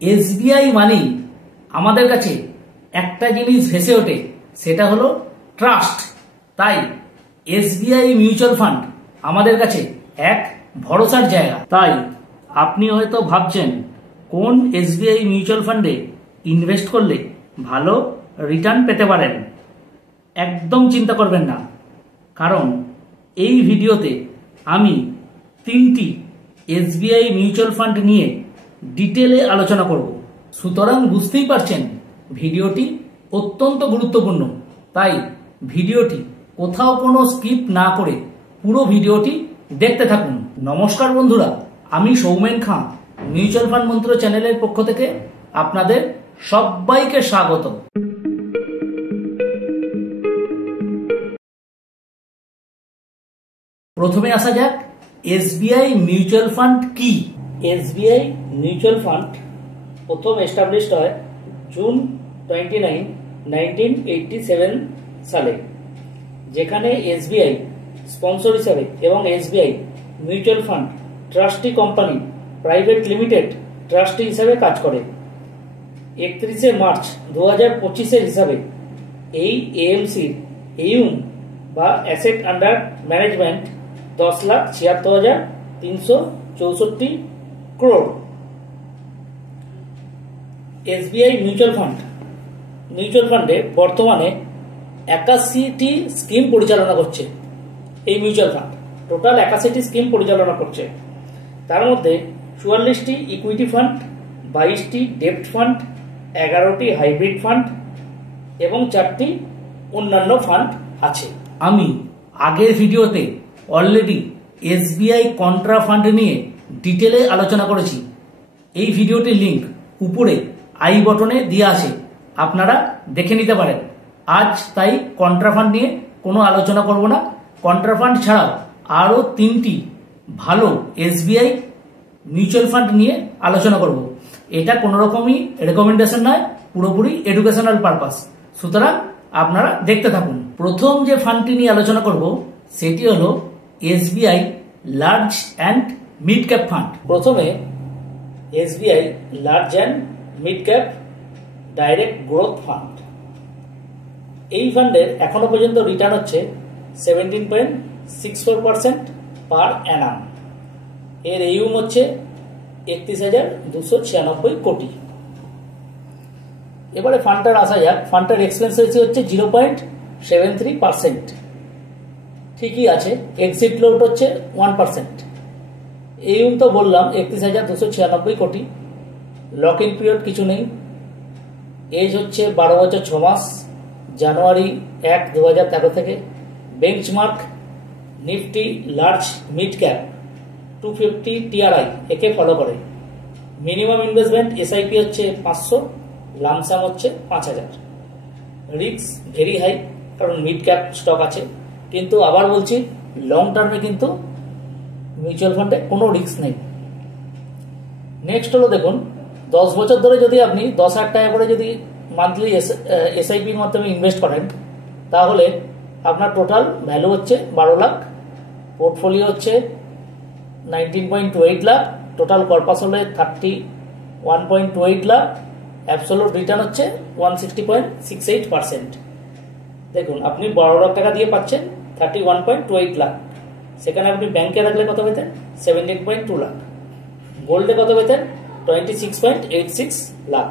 SBI মানেই আমাদের কাছে একটা জিনিস ভেসে ওঠে, সেটা হলো ট্রাস্ট। তাই এসবিআই মিউচুয়াল ফান্ড আমাদের কাছে এক ভরসার জায়গা। তাই আপনি হয়তো ভাবছেন কোন এসবিআই মিউচুয়াল ফান্ডে ইনভেস্ট করলে ভালো রিটার্ন পেতে পারেন। একদম চিন্তা করবেন না, কারণ এই ভিডিওতে আমি 3টি এসবিআই মিউচুয়াল ফান্ড নিয়ে ডিটেলে আলোচনা করব। সুতরাং বুঝতেই পারছেন ভিডিওটি অত্যন্ত গুরুত্বপূর্ণ। তাই ভিডিওটি কোথাও কোনো স্কিপ না করে পুরো ভিডিওটি দেখতে থাকুন। নমস্কার বন্ধুরা, আমি সৌমেন খাঁ, মিউচুয়াল ফান্ড মন্ত্র চ্যানেলের পক্ষ থেকে আপনাদের সবাইকে স্বাগত। প্রথমে আসা যাক এসবিআই মিউচুয়াল ফান্ড কি। এসবিআই মিউচুয়াল ফান্ড প্রথম এস্টাবলিশড হয় জুন 29, 1987 সালে, যেখানে এসবিআই স্পন্সর হিসাবে এবং SBI mutual fund trustee company private limited trustee হিসাবে কাজ করে। 31শে মার্চ 2025 হিসাবে এই এএমসির এউম বা asset under management 10,76,364 crore। SBI mutual ফান্ডে বর্তমানে 81টি স্কিম পরিচালনা করছে। এই মিউচুয়াল ফান্ড টোটাল 81টি স্কিম পরিচালনা করছে। তার মধ্যে 44টি ইকুইটি ফান্ড, 22টি ডেপ্ট ফান্ড, 11টি হাইব্রিড ফান্ড এবং 4টি অন্যান্য ফান্ড আছে। আমি আগের ভিডিওতে অলরেডি এসবিআই কন্ট্রা ফান্ড নিয়ে ডিটেলে আলোচনা করেছি। এই ভিডিওটির লিংক উপরে আই বটনে দিয়ে আছে, আপনারা দেখে নিতে পারেন। আজ তাই কন্ট্রা ফান্ড নিয়ে কোনো আলোচনা করব না। কন্ট্রা ফান্ড ছাড়াও আরও 3টি ভালো এসবিআই মিউচুয়াল ফান্ড নিয়ে আলোচনা করব। এটা কোনো রকমই রেকমেন্ডেশন নয়, পুরোপুরি এডুকেশনাল পারপাস। সুতরাং আপনারা দেখতে থাকুন। প্রথম যে ফান্ডটি নিয়ে আলোচনা করব সেটি হলো SBI large and mid cap fund. প্রথমে SBI large and mid cap direct growth fund. এই ফান্ডের এখনো পর্যন্ত রিটার্ন হচ্ছে 17.64% পার অ্যানাম। এর এউম হচ্ছে 31,296 কোটি। এবারে ফান্ডটার আসা যাক। ফান্ডটার এক্সপেন্স হচ্ছে 0.73%। ঠিকই আছে। এক্সিট ফ্লোট হচ্ছে 1%। এউম তো বললাম 31,296 কোটি। লক ইন পিরিয়ড কিছু নেই। এজ হচ্ছে 12 বছর 6 মাস, জানুয়ারি 1, 2013 থেকে। Benchmark Nifty large mid cap 250 TRI একে ফলো করে। মিনিমাম ইনভেস্টমেন্ট এসআইপি হচ্ছে 500, লামসাম হচ্ছে 5,000। রিস্ক ভেরি হাই, কারণ মিড ক্যাপ স্টক আছে। কিন্তু আবার বলছি, লং টার্মে কিন্তু মিউচুয়াল ফান্ডে কোনো রিস্ক নেই। নেক্সট হলো দেখুন, 10 বছর ধরে যদি আপনি 10,000 টাকা করে যদি মান্থলি এসআইপির মাধ্যমে ইনভেস্ট করেন, তাহলে আপনার টোটাল ভ্যালু হচ্ছে 12 লাখ, পোর্টফোলিও হচ্ছে 19.28 লাখ, টোটাল কর্পাস হলে 31.28 লাখ, অ্যাবসোলুট রিটার্ন হচ্ছে 160.68%। দেখুন, আপনি 12 লাখ টাকা দিয়ে পাচ্ছেন 31.28 লাখ। সেখানে আপনি ব্যাংকে রাখলে কত পেতেন? 17.2 লাখ। গোল্ডে কত পেতেন? 26.86 লাখ।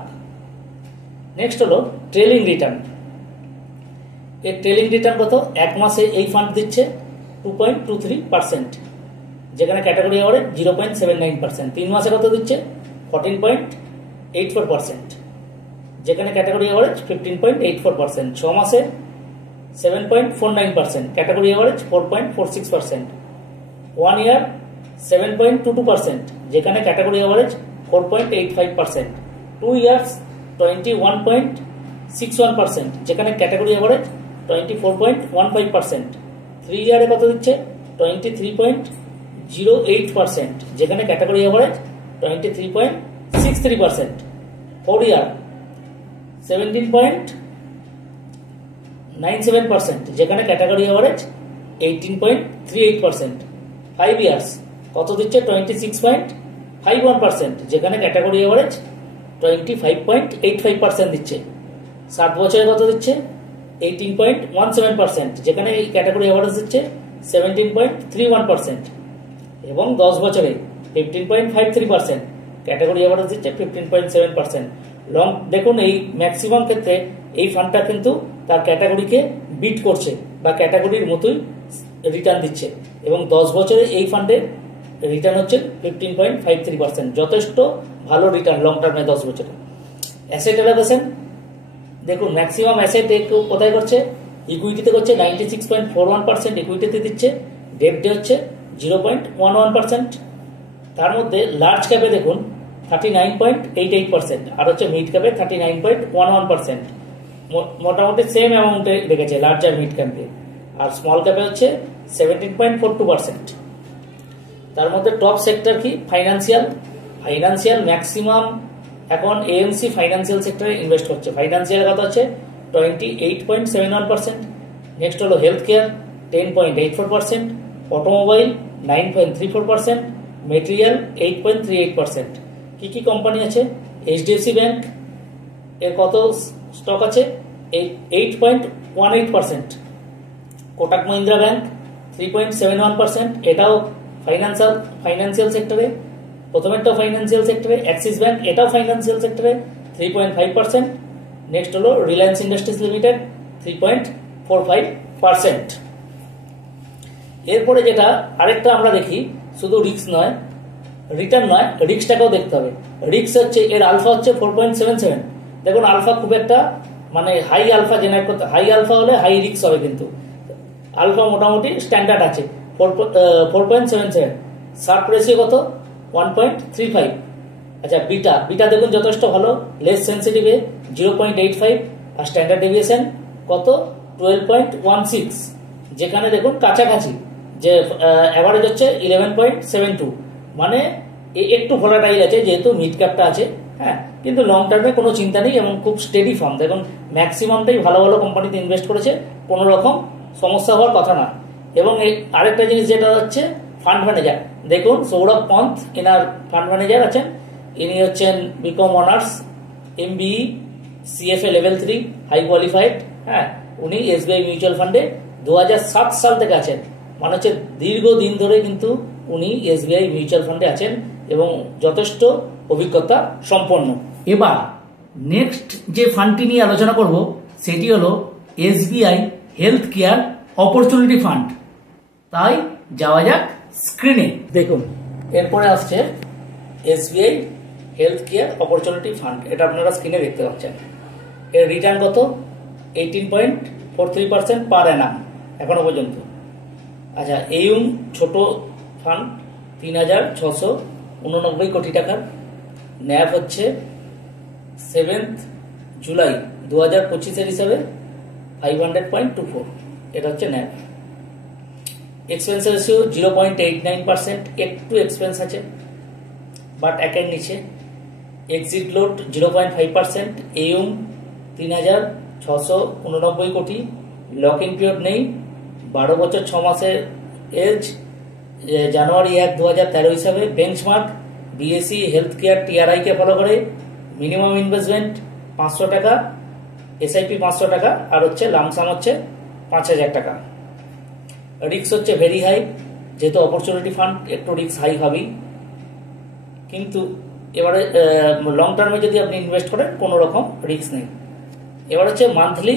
নেক্সট হলো ট্রেলিং রিটার্ন। এর ট্রেলিং রিটার্ন কত? এক মাসে এই ফান্ড দিচ্ছে 2.23%, যেখানে ক্যাটাগরি অ্যাভারেজ 0.79%। 3 মাসে কত দিচ্ছে? 14.84%, যেখানে ক্যাটাগরি অ্যাভারেজ 15.84%। 6 মাসে 7.49%, ক্যাটাগরি অ্যাভারেজ 4.46%। 1 ইয়ার 7.22%, যেখানে ক্যাটাগরি অ্যাভারেজ 4.85%। 2 ইয়ার্স 21.61%, যেখানে ক্যাটাগরি অ্যাভারেজ 24.15%। 3 ইয়ারে কত দিচ্ছে? 23.08%, যেখানে ক্যাটাগরি অ্যাভারেজ 23.63%। 4 ইয়ার 17.97%, যেখানে ক্যাটাগরি অ্যাভারেজ 18.38%। 5 ইয়ার্স কত দিচ্ছে? 26.51%, যেখানে ক্যাটাগরি অ্যাভারেজ 25.85% দিচ্ছে। 7 বছরে কত দিচ্ছে? 18.17%, যেখানে এই ক্যাটাগরি অ্যাভারেজ দিচ্ছে 17.31%, এবং 10 বছরে 15.53%, ক্যাটাগরি অ্যাভারেজ দিচ্ছে 15.7%। লং দেখুন, এই ম্যাক্সিমাম ক্ষেত্রে এই ফান্ডটা কিন্তু তার ক্যাটাগরিকে বিট করছে বা ক্যাটাগরির মতোই রিটার্ন দিচ্ছে, এবং 10 বছরে এই ফান্ডের রিটার্ন হচ্ছে 15.53%, যথেষ্ট ভালো রিটার্ন লং টার্মে 10 বছরে। অ্যাসেট অ্যালোকেশন দেখুন, ম্যাক্সিমাম অ্যাসেট কোথায় করছে? ইকুইটিতে করছে 96.41%, ইকুইটিতে দিচ্ছে। ডেপ্টে হচ্ছে 0.11%। তার মধ্যে লার্জ ক্যাপে দেখুন 39.88%, আর হচ্ছে মিড ক্যাপে 39.11%, মোটামুটি সেম অ্যামাউন্টে রেখেছে লার্জ আর মিড ক্যাপে। আর স্মল ক্যাপে হচ্ছে 17.42%। তার মধ্যে টপ সেক্টর কি? ফাইন্যান্সিয়াল ম্যাক্সিমাম এখন এএমসি ফাইন্যান্সিয়াল সেক্টরে ইনভেস্ট করছে। ফাইন্যান্সিয়াল কত হচ্ছে 28.71%। নেক্সট হলো হেলথ কেয়ার 10.84%, অটোমোবাইল 9.34%, মেটেরিয়াল 8.38%। কি কি কোম্পানি আছে? এইচডিএফসি ব্যাংক এর কত স্টক আছে? 8.18%। কোটাক মহিন্দ্রা ব্যাংক 3.71%, এটাও ফাইন্যান্সিয়াল সেক্টরে। প্রথমেরটাও ফাইন্যান্সিয়াল সেক্টরে। অ্যাক্সিস ব্যাংক এটাও ফাইন্যান্সিয়াল সেক্টরে 3.5%। নেক্সট হলো রিলায়েন্স ইন্ডাস্ট্রিজ লিমিটেড 3.45%। এরপরে যেটা আরেকটা আমরা দেখি, শুধু রিস্ক নয়, রিটার্ন নয়, রিস্কটাকেও দেখতে হবে। রিস্ক হচ্ছে এর আলফা হচ্ছে 4.77। দেখুন, আলফা খুব একটা মানে হাই আলফা জেনারেট করতে, হাই আলফা হলে হাই রিস্ক হবে, কিন্তু আলফা মোটামুটি স্ট্যান্ডার্ড আছে 4.77। শার্প রেশিও কত? 1.35। আচ্ছা, বিটা দেখুন যথেষ্ট ভালো, লেস সেন্সিটিভে 0.85, আর স্ট্যান্ডার্ড ডেভিয়েশন কত? 12.16, যেখানে দেখুন কাছাকাছি যে অ্যাভারেজ হচ্ছে 11.72, মানে একটু ভোলাটাইল আছে যেহেতু মিড ক্যাপটা আছে, হ্যাঁ, কিন্তু লং টার্মে কোনো চিন্তা নেই এবং খুব স্টেডি ফার্ম। দেখুন ম্যাক্সিমামটাই ভালো ভালো কোম্পানিতে ইনভেস্ট করেছে, কোনো রকম সমস্যা হওয়ার কথা না। এবং এই আরেকটা জিনিস যেটা হচ্ছে ফান্ড ম্যানেজার, দেখুন সৌরভ পন্থ এনার ফান্ড ম্যানেজার আছেন। ইনি হচ্ছেন BCom honours, MBE, CFA level 3, high qualified. হ্যাঁ, উনি এসবিআই মিউচুয়াল ফান্ডে 2007 সাল থেকে আছেন, মানে হচ্ছে দীর্ঘদিন ধরে কিন্তু উনি এসবিআই মিউচুয়াল ফান্ডে আছেন এবং যথেষ্ট অভিজ্ঞতা সম্পন্ন। এবার নেক্সট যে ফান্ডটি নিয়ে আলোচনা করব সেটি হলো SBI health care opportunity fund. তাই যাওয়া যাক স্ক্রিনে। দেখুন, এরপরে আসছে SBI health care opportunity fund. এটা আপনারা স্ক্রিনে দেখতে পাচ্ছেন। এর রিটার্ন কত? 18.43% পার অ্যানাম এখনো পর্যন্ত। আচ্ছা, এইউম ছোট ফান্ড 3,689 কোটি টাকার। ন্যাব হচ্ছে 7 জুলাই 2025 হিসাবে 500.24, এটা হচ্ছে ন্যাব। এক্সপেন্স রেশিও 0.89%, একটু এক্সপেন্স আছে বাট একের নিচে। Exit load 0.5%। এইউম 3,689 কোটি। লক ইন পিরিয়ড নেই, 12 বছর 6 মাসের এজ, জানুয়ারি 1, 2013 হিসাবে। Benchmark BSE health care TRI কে ফলো করে। মিনিমাম ইনভেস্টমেন্ট 500 টাকা, এসআইপি 500 টাকা, আর হচ্ছে লামসাম হচ্ছে 5,000 টাকা। রিস্ক হচ্ছে ভেরি হাই, যেহেতু অপরচুনিটি ফান্ড একটু রিস্ক হাই হবেই, কিন্তু এবারে লং টার্মে যদি আপনি ইনভেস্ট করেন কোনো রকম রিস্ক নেই। এবার হচ্ছে মান্থলি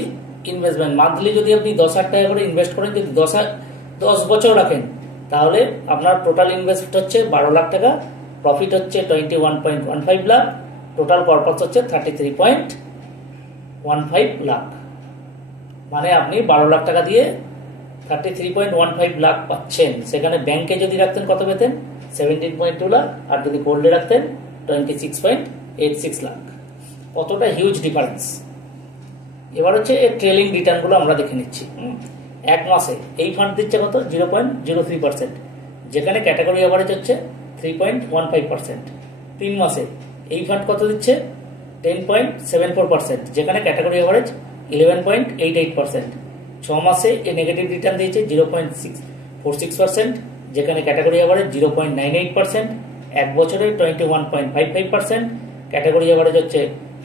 ইনভেস্টমেন্ট। মান্থলি যদি আপনি 10,000 টাকা করে ইনভেস্ট করেন, যদি 10 বছর রাখেন, তাহলে আপনার টোটাল ইনভেস্ট হচ্ছে 12 লাখ টাকা, প্রফিট হচ্ছে 21.15 লাখ, টোটাল পারপাস হচ্ছে 33.15 লাখ। মানে আপনি 12 লাখ টাকা দিয়ে 33.15 লাখ পাচ্ছেন। সেখানে ব্যাংকে যদি রাখতেন কত পেতেন? 17.2 লাখ, আর যদি গোল্ডে রাখতেন 26.86 লাখ। কতটা হিউজ ডিফারেন্স। এবার হচ্ছে এর ট্রেলিং রিটার্ন গুলো আমরা দেখে নিচ্ছি। এক মাসে এই ফান্ড দিচ্ছে কত? 0.03%, যেখানে ক্যাটাগরি অ্যাভারেজ হচ্ছে 3.15%। 3 মাসে এই ফান্ড কত দিচ্ছে? 10.74%, যেখানে ক্যাটাগরি অ্যাভারেজ 11.88%। 6 মাসে এ নেগেটিভ রিটার্ন দিয়েছে 0.46%, যেখানে ক্যাটাগরি অ্যাভারেজ 0.98%। 1 বছরে 21.55%, ক্যাটাগরি এভারেজ হচ্ছে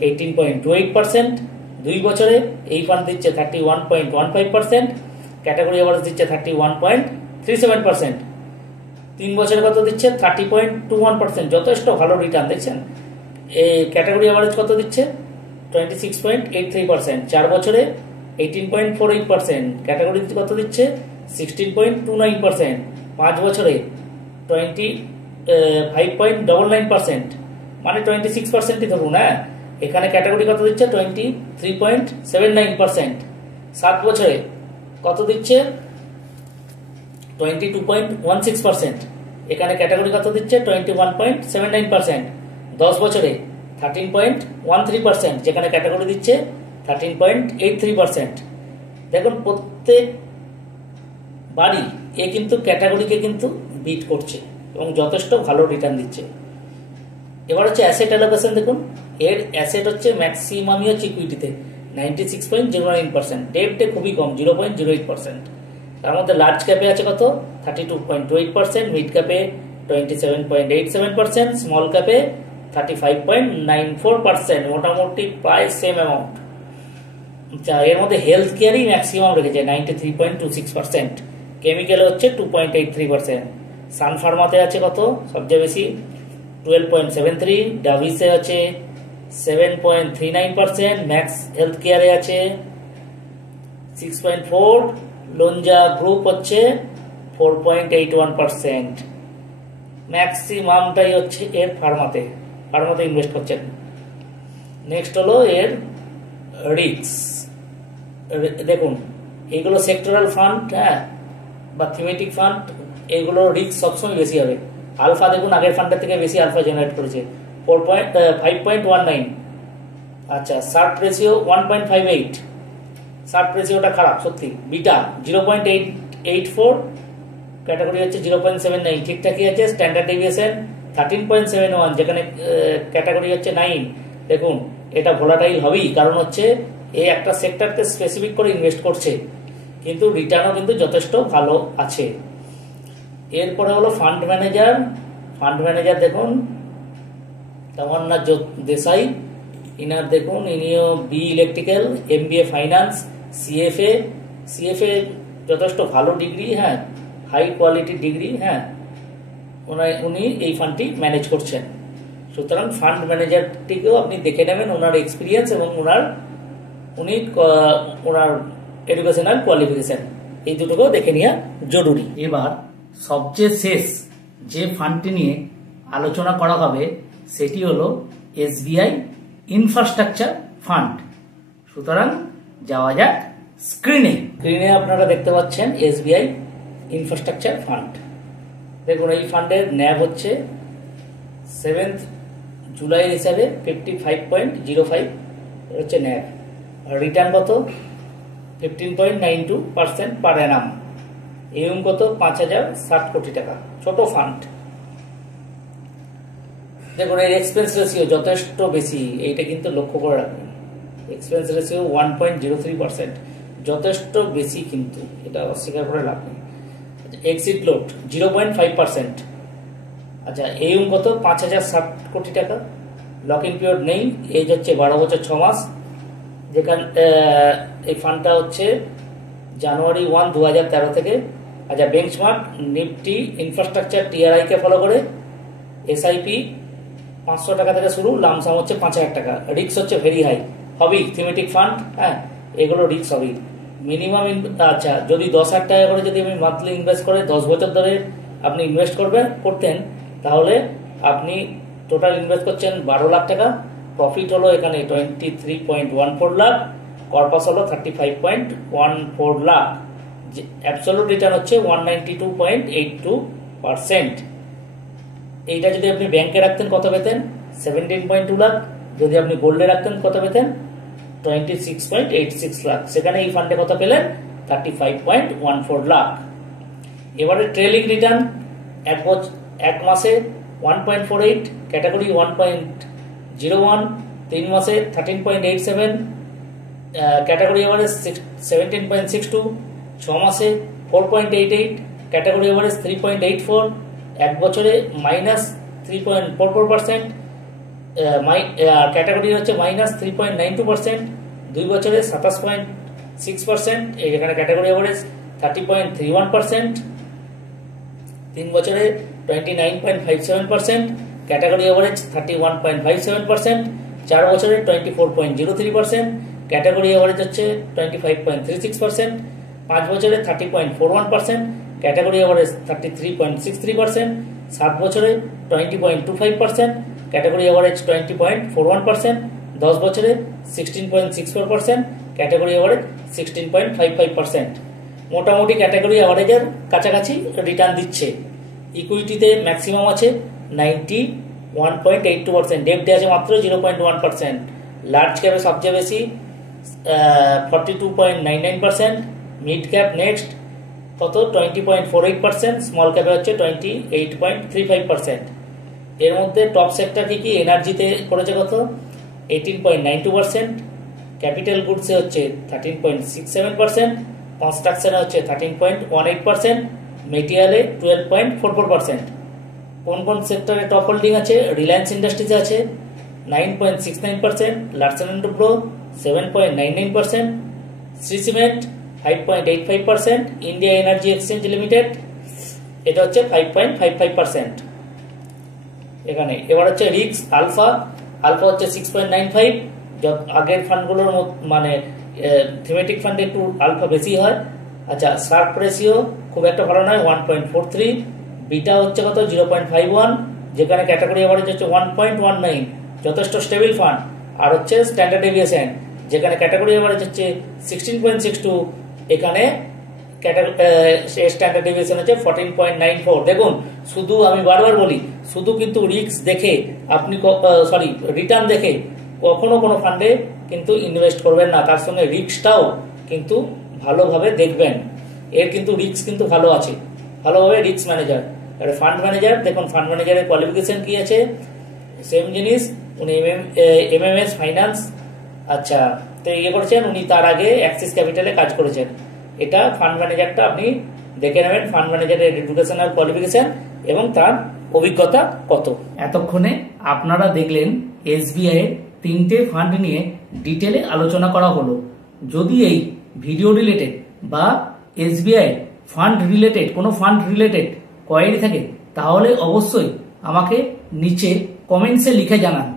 18.28%। 2 বছরে এই ফান্ড দিচ্ছে 31.15%, ক্যাটাগরি এভারেজ দিচ্ছে 31.37%। 3 বছরে কত দিচ্ছে 30.21%, যথেষ্ট ভালো রিটার্ন। দেখছেন এই ক্যাটাগরি এভারেজ কত দিচ্ছে 26.83%। 4 বছরে 18.48%, ক্যাটাগরি কত দিচ্ছে 16.29%। 5 বছরে 25.99%, মানে 26%ই ধরুন। হ্যাঁ, এখানে ক্যাটাগরি কত দিচ্ছে 23.79%। 7 বছরে কত দিচ্ছে 22.16%, এখানে ক্যাটাগরি কত দিচ্ছে 21.79%। 10 বছরে 13.13%, যেখানে ক্যাটাগরি দিচ্ছে 13.83%। দেখুন প্রত্যেক বাড়ি এ কিন্তু ক্যাটাগরিকে কিন্তু বিট করছে এবং যথেষ্ট ভালো রিটার্ন দিচ্ছে। এবার হচ্ছে অ্যাসেট অ্যালোকেশন। দেখুন এর অ্যাসেট হচ্ছে ম্যাক্সিমামই হচ্ছে ইকুইটিতে 96.09%, ডেটে খুবই কম 0.08%। তার মধ্যে লার্জ ক্যাপে আছে কত 32.28%, মিড ক্যাপে 27.87%, স্মল ক্যাপে 35.94%, মোটামুটি প্রায় সেম অ্যামাউন্ট। এর মধ্যে হেলথ কেয়ারই ম্যাক্সিমাম রেখেছে 93.26%, কেমিক্যালে হচ্ছে 2.83%, সান ফার্মাতে আছে কত সবচেয়ে বেশি 12.73, ডাভিসে আছে 7.39%, ম্যাক্স হেলথ কেয়ারে আছে 6.4, লোনজা গ্রুপ হচ্ছে 4.81%। ম্যাক্সিমামটাই হচ্ছে এর ফার্মাতে ইনভেস্ট করছেন। নেক্সট হলো এর রিস্ক। দেখুন এইগুলো সেক্টরাল ফান্ড, হ্যাঁ, বা থিমেটিক ফান্ড, এইগুলো রিস্ক সবসময় বেশি হবে। আলফা দেখুন আগের ফান্ডের থেকে বেশি আলফা জেনারেট করেছে 5.19। আচ্ছা, শার্প রেশিও 1.58, শার্প রেশিওটা খারাপ সত্যি। বিটা 0.84, ক্যাটাগরি হচ্ছে 0.79, ঠিকঠাকই আছে। স্ট্যান্ডার্ড ডেভিয়েশন 13.71, যেখানে ক্যাটাগরি হচ্ছে 9। দেখুন এটা ভোলাটাইল হবেই, কারণ হচ্ছে এই একটা সেক্টরকে স্পেসিফিক করে ইনভেস্ট করছে, কিন্তু রিটার্নও কিন্তু যথেষ্ট ভালো আছে। এরপরে হলো ফান্ড ম্যানেজার। দেখুন তামান্না দেশাই, ইনার দেখুন ইনিও B electrical, MBA finance, CFA যথেষ্ট ভালো ডিগ্রি, হ্যাঁ, হাই কোয়ালিটি ডিগ্রি, হ্যাঁ, উনি এই ফান্ডটি ম্যানেজ করছেন। সুতরাং ফান্ড ম্যানেজারটিকেও আপনি দেখে নেবেন, ওনার এক্সপিরিয়েন্স এবং ওনার এডুকেশনাল কোয়ালিফিকেশন, এই দুটোকেও দেখে নেওয়া জরুরি। এবার সবচেয়ে শেষ যে ফান্ডটি নিয়ে আলোচনা করা হবে সেটি হলো এসবিআই ইনফ্রাস্ট্রাকচার ফান্ড। সুতরাং যাওয়া যাক স্ক্রিনে আপনারা দেখতে পাচ্ছেন এসবিআই ইনফ্রাস্ট্রাকচার ফান্ড। দেখুন এই ফান্ডের ন্যাব হচ্ছে 7 জুলাই হিসাবে 55.05 হচ্ছে ন্যাব। রিটার্ন কত 15.92% পার অ্যানাম। এম কত 5060 কোটি টাকা, ছোট ফান্ড। দেখুন এর এক্সপেন্স রেশিও যথেষ্ট বেশি, এইটা কিন্তু লক্ষ্য করে রাখবেন। এক্সপেন্স রেশিও 1.03%, যথেষ্ট বেশি, কিন্তু এটা অস্বীকার করে লাভ নেই। Exit load 0.5%। আচ্ছা, এম কত 5060 কোটি টাকা। লক ইন পিরিয়ড নেই, এজ হচ্ছে 12 বছর 6 মাস। যেখানে এই ফান্ডটা হচ্ছে জানুয়ারি 1, 2013 থেকে। আচ্ছা, বেঞ্চমার্ক নিফটি ইনফ্রাস্ট্রাকচার টিআরআই কে ফলো করে। এসআইপি 500 টাকা থেকে শুরু, লামসাম হচ্ছে 5000 টাকা। রিস্ক হচ্ছে ভেরি হাই, হবি থিমেটিক ফান্ড, হ্যাঁ, এগুলো রিস্ক হবি। মিনিমাম আচ্ছা, যদি 10,000 টাকা করে যদি আপনি মান্থলি ইনভেস্ট করে 10 বছর ধরে আপনি ইনভেস্ট করতেন, তাহলে আপনি টোটাল ইনভেস্ট করছেন 12 লাখ টাকা। প্রফিট হলো এখানে 23.14 লাখ, কর্পাস হলো 35.14 লাখ। অ্যাবসলিউট রিটার্ন হচ্ছে 192.82%। এইটা যদি আপনি ব্যাংকে রাখতেন কত পেতেন 17.2 লাখ, যদি আপনি গোল্ডে রাখতেন কত পেতেন 26.86 লাখ। সেখানে এই ফান্ডে কত পেলেন 35.14 লাখ। এবারে ট্রেলিং রিটার্ন এক মাসে 1.48, ক্যাটাগরি 1.01, 3 মাসে 13.87, ক্যাটাগরি এভারেজ 17.62, 6 মাসে 4.88, ক্যাটাগরি এভারেজ 3.84, 1 বছরে -3.44%, ক্যাটাগরি হচ্ছে -3.92%, 2 বছরে 27.6%, এখানে ক্যাটাগরি এভারেজ 30.31%, 3 বছরে 29.57%, ক্যাটাগরি এভারেজ 31.57%, 4 বছরে 24.03%, ক্যাটাগরি এভারেজ হচ্ছে 25.36%, 5 বছরে 30.41%, ক্যাটাগরি এভারেজ 33.63%, 7 বছরে 20.25%, ক্যাটাগরি এভারেজ 20.41%, 10 বছরে 16.64%, ক্যাটাগরি এভারেজ 16.55%। মোটামুটি ক্যাটাগরি এভারেজের কাছাকাছি রিটার্ন দিচ্ছে। ইকুইটিতে ম্যাক্সিমাম আছে 91.82%, ডেপ্টে আছে মাত্র 0.1%, লার্জ ক্যাপে সবচেয়ে বেশি 42.99%, মিড ক্যাপ নেক্সট কত 20.48%, স্মল ক্যাপে হচ্ছে 28.35%। এর মধ্যে টপ সেক্টর কি কি? এনার্জিতে করেছে কত 18.92%, ক্যাপিটাল গুডসে হচ্ছে 13.67%, কনস্ট্রাকশনে হচ্ছে 13.18%, মেটেরিয়ালে 12.44%। কোন কোন সেক্টরে টপ হোল্ডিং আছে? রিলায়েন্স ইন্ডাস্ট্রিজে আছে 9.69%, Larsen and Toubro 7.99%, Shree cement 5.85%, India energy exchange limited এটা হচ্ছে 5.55%। এখানে এবার হচ্ছে রিক্স আলফা হচ্ছে 6.95, আগের ফান্ডগুলোর মানে থিমেটিক ফান্ডে একটু আলফা বেশি হয়। আচ্ছা, শার্প রেশিও খুব একটা ভালো নয় 1.43, বিটা হচ্ছে কত 0.51, যেখানে ক্যাটাগরি এভারেজ হচ্ছে 1.19, যথেষ্ট স্টেবল ফান্ড। আর হচ্ছে স্ট্যান্ডার্ড ডেভিয়েশন, যেখানে ক্যাটাগরি এভারেজ হচ্ছে 16.62, এখানে স্ট্যান্ডার্ড ডেভিয়েশন হচ্ছে 14.94। দেখুন, শুধু আমি বারবার বলি, শুধু কিন্তু রিস্ক দেখে আপনি রিটার্ন দেখে কখনো কোনো ফান্ডে কিন্তু ইনভেস্ট করবেন না, তার সঙ্গে রিস্কটাও কিন্তু ভালোভাবে দেখবেন। এর কিন্তু রিস্ক কিন্তু ভালো আছে, ভালোভাবে রিস্ক ম্যানেজার। ফান্ড ম্যানেজার দেখুন, ফান্ড ম্যানেজারের কোয়ালিফিকেশন কি আছে, সেম জিনিস, উনি এমএমএস ফাইন্যান্স আচ্ছা তো করেছেন, উনি তার আগে অ্যাক্সিস ক্যাপিটালে কাজ করেছেন। এটা ফান্ড ম্যানেজারটা আপনি দেখে নেবেন, ফান্ড ম্যানেজারের এডুকেশনাল কোয়ালিফিকেশন এবং তার অভিজ্ঞতা কত। এতক্ষণে আপনারা দেখলেন এসবিআই এর 3টে ফান্ড নিয়ে ডিটেলে আলোচনা করা হলো। যদি এই ভিডিও রিলেটেড বা এসবিআই ফান্ড রিলেটেড কোনো ফান্ড রিলেটেড কোয়েরি থাকে তাহলে অবশ্যই আমাকে নিচে কমেন্টসে লিখে জানান,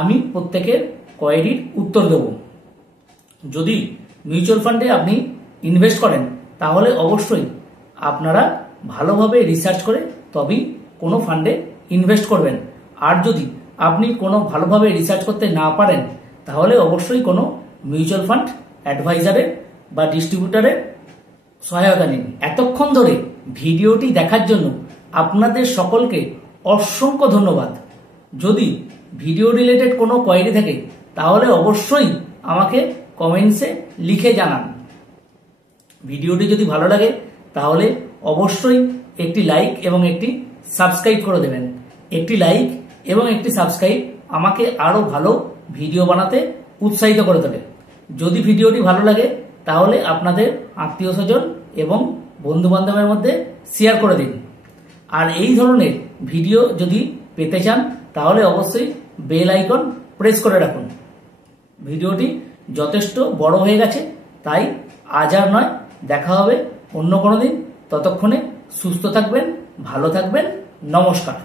আমি প্রত্যেকের কোয়েরির উত্তর দেব। যদি মিউচুয়াল ফান্ডে আপনি ইনভেস্ট করেন তাহলে অবশ্যই আপনারা ভালোভাবে রিসার্চ করে তবেই কোনো ফান্ডে ইনভেস্ট করবেন। আর যদি আপনি কোনো ভালোভাবে রিসার্চ করতে না পারেন তাহলে অবশ্যই কোনো মিউচুয়াল ফান্ড অ্যাডভাইজারের বা ডিস্ট্রিবিউটারের সহায়তা নিন। এতক্ষণ ধরে ভিডিওটি দেখার জন্য আপনাদের সকলকে অসংখ্য ধন্যবাদ। যদি ভিডিও রিলেটেড কোনো কোয়েরি থাকে তাহলে অবশ্যই আমাকে কমেন্টসে লিখে জানান। ভিডিওটি যদি ভালো লাগে তাহলে অবশ্যই একটি লাইক এবং একটি সাবস্ক্রাইব করে দেবেন। একটি লাইক এবং একটি সাবস্ক্রাইব আমাকে আরো ভালো ভিডিও বানাতে উৎসাহিত করে তোলে। যদি ভিডিওটি ভালো লাগে তাহলে আপনাদের আত্মীয় স্বজন এবং বন্ধু বান্ধবের মধ্যে শেয়ার করে দিন। আর এই ধরনের ভিডিও যদি পেতে চান তাহলে অবশ্যই বেল আইকন প্রেস করে রাখুন। ভিডিওটি যথেষ্ট বড় হয়ে গেছে, তাই আজ আর নয়, দেখা হবে অন্য কোনো দিন। ততক্ষণে সুস্থ থাকবেন, ভালো থাকবেন, নমস্কার।